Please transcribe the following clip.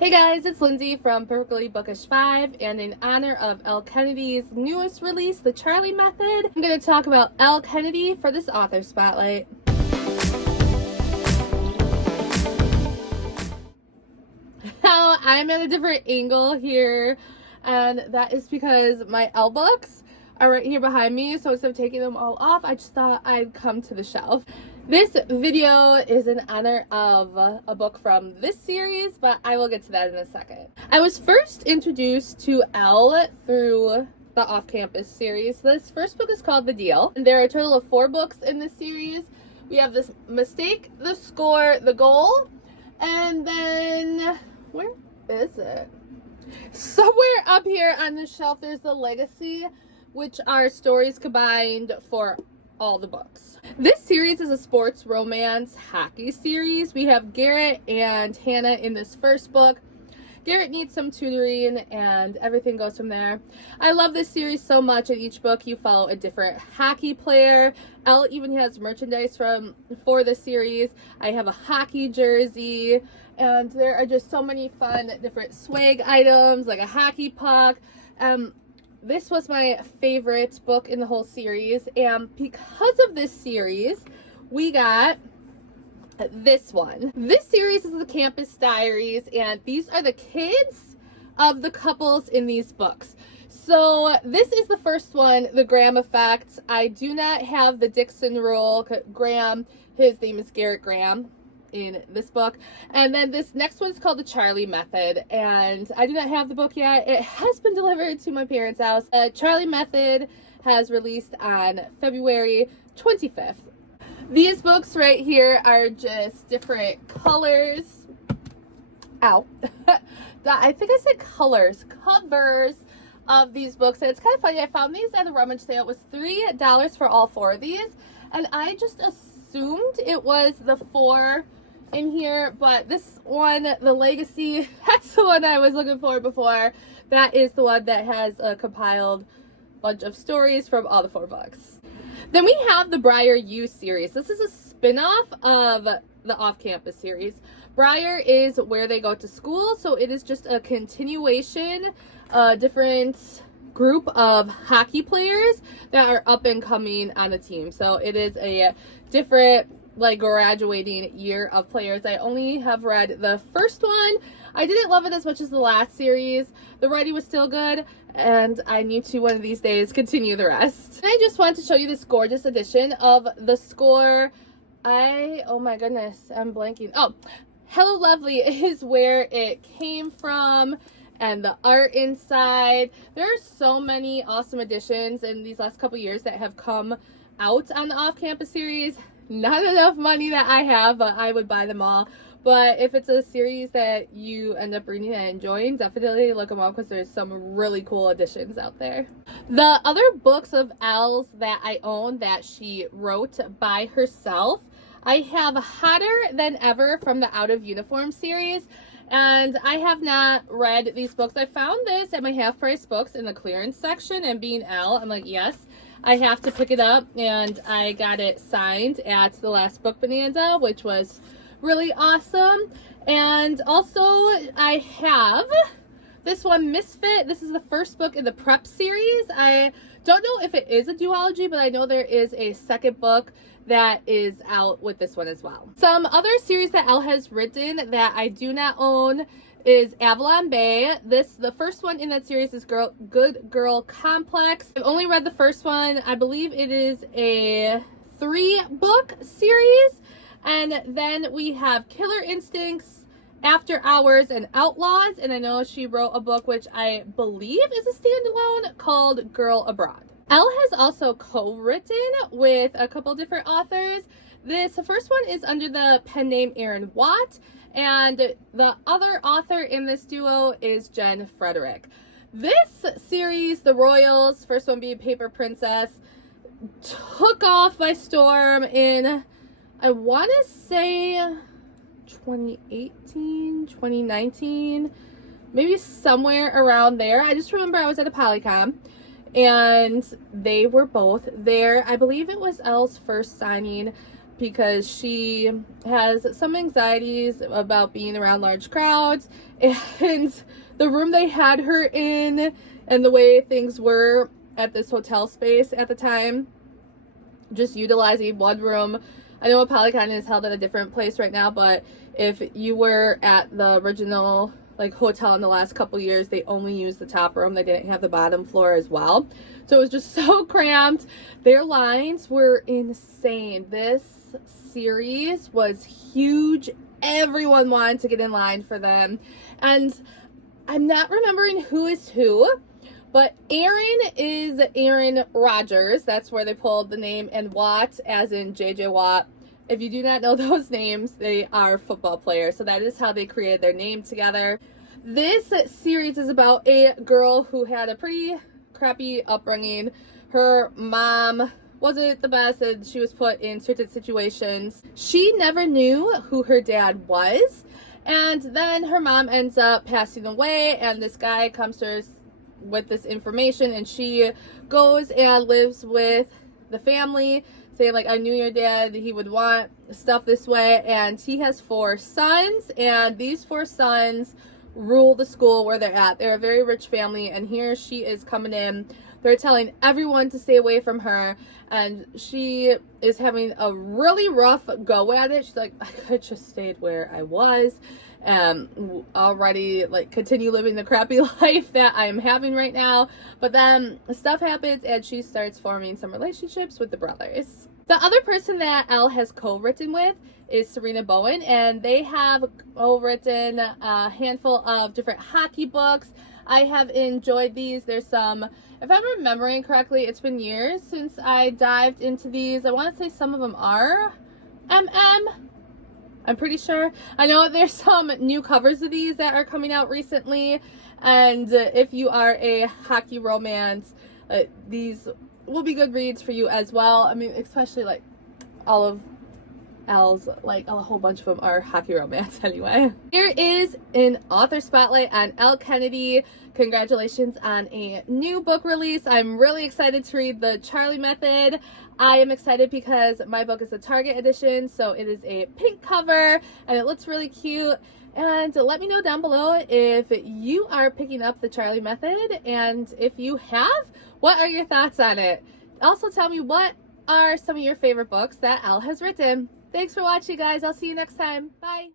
Hey guys, it's Lindsay from Perfectly Bookish 5, and in honor of Elle Kennedy's newest release, The Charlie Method, I'm going to talk about Elle Kennedy for this author spotlight. Now, I'm at a different angle here, and that is because my Elle books are right here behind me, so instead of taking them all off, I just thought I'd come to the shelf. This video is in honor of a book from this series, but I will get to that in a second. I was first introduced to Elle through the Off-Campus series. This first book is called The Deal, and there are a total of 4 books in this series. We have this Mistake, The Score, The Goal, and then, where is it? Somewhere up here on the shelf, there's The Legacy, which are stories combined for all the books. This series is a sports romance hockey series. We have Garrett and Hannah in this first book. Garrett needs some tutoring and everything goes from there. I love this series so much. In each book you follow a different hockey player. Elle even has merchandise for the series. I have a hockey jersey, and there are just so many fun different swag items like a hockey puck. This was my favorite book in the whole series, and because of this series, we got this one. This series is the Campus Diaries, and these are the kids of the couples in these books. So this is the first one, The Graham Effect. I do not have the Dixon Rule. Graham, his name is Garrett Graham in this book, and then this next one is called The Charlie Method, and I do not have the book yet. It has been delivered to my parents' house. Charlie Method has released on February 25th. These books right here are just different colors. Ow. I think I said covers of these books, and it's kind of funny. I found these at a rummage sale. It was $3 for all 4 of these, and I just assumed it was the 4 in here, but this one, The Legacy, that's the one I was looking for before. That is the one that has a compiled bunch of stories from all the 4 books. Then we have the Briar U series. This is a spin-off of the Off-Campus series. Briar is where they go to school, so it is just a continuation, a different group of hockey players that are up and coming on a team. So it is a different graduating year of players. I only have read the first one. I didn't love it as much as the last series. The writing was still good, and I need to one of these days continue the rest. I just want to show you this gorgeous edition of The Score. Oh my goodness, I'm blanking. Oh, Hello Lovely is where it came from, and the art inside. There are so many awesome editions in these last couple years that have come out on the Off-Campus series. Not enough money that I have, but I would buy them all. But if it's a series that you end up reading and enjoying, definitely look them up because there's some really cool editions out there. The other books of Elle's that I own that she wrote by herself, I have Hotter Than Ever from the Out of Uniform series. And I have not read these books. I found this at my half-price books in the clearance section, and being Elle, I'm like, yes, I have to pick it up, and I got it signed at the last Book Bonanza, which was really awesome. And also, I have this one, Misfit. This is the first book in the Prep series. I don't know if it is a duology, but I know there is a second book that is out with this one as well. Some other series that Elle has written that I do not own is Avalon Bay. The first one in that series is Good Girl Complex. I've only read the first one. I believe it is a 3-book series. And then we have Killer Instincts, After Hours, and Outlaws. And I know she wrote a book which I believe is a standalone called Girl Abroad. Elle has also co-written with a couple different authors. This first one is under the pen name Erin Watt, and the other author in this duo is Jen Frederick. This series, The Royals, first one being Paper Princess, took off by storm in, I want to say 2018, 2019, maybe somewhere around there. I just remember I was at a Polycom, and they were both there. I believe it was Elle's first signing, because she has some anxieties about being around large crowds, and the room they had her in and the way things were at this hotel space at the time, just utilizing one room. I know Polycon is held at a different place right now, but if you were at the original like hotel in the last couple years, they only used the top room. They didn't have the bottom floor as well. So it was just so cramped. Their lines were insane. This series was huge. Everyone wanted to get in line for them. And I'm not remembering who is who, but Aaron is Aaron Rodgers. That's where they pulled the name, and Watt as in JJ Watt. If you do not know those names, they are football players. So that is how they created their name together. This series is about a girl who had a pretty crappy upbringing. Her mom wasn't the best, and she was put in certain situations. She never knew who her dad was. And then her mom ends up passing away, and this guy comes to her with this information, and she goes and lives with the family, saying like, I knew your dad, he would want stuff this way. And he has 4 sons, and these 4 sons rule the school where they're at. They're a very rich family, and here she is coming in. They're telling everyone to stay away from her, and she is having a really rough go at it. She's like, I could just stayed where I was, already like continue living the crappy life that I'm having right now. But then stuff happens, and she starts forming some relationships with the brothers. The other person that Elle has co-written with is Serena Bowen, and they have co-written a handful of different hockey books. I have enjoyed these. There's some, if I'm remembering correctly, it's been years since I dived into these. I want to say some of them are I'm pretty sure. I know there's some new covers of these that are coming out recently, and if you are a hockey romance, these will be good reads for you as well. I mean, especially like all of Elle's, like a whole bunch of them are hockey romance anyway. Here is an author spotlight on Elle Kennedy. Congratulations on a new book release. I'm really excited to read The Charlie Method. I am excited because my book is a Target edition, so it is a pink cover and it looks really cute. And let me know down below if you are picking up The Charlie Method, and if you have, what are your thoughts on it? Also tell me what are some of your favorite books that Elle has written. Thanks for watching, guys. I'll see you next time. Bye.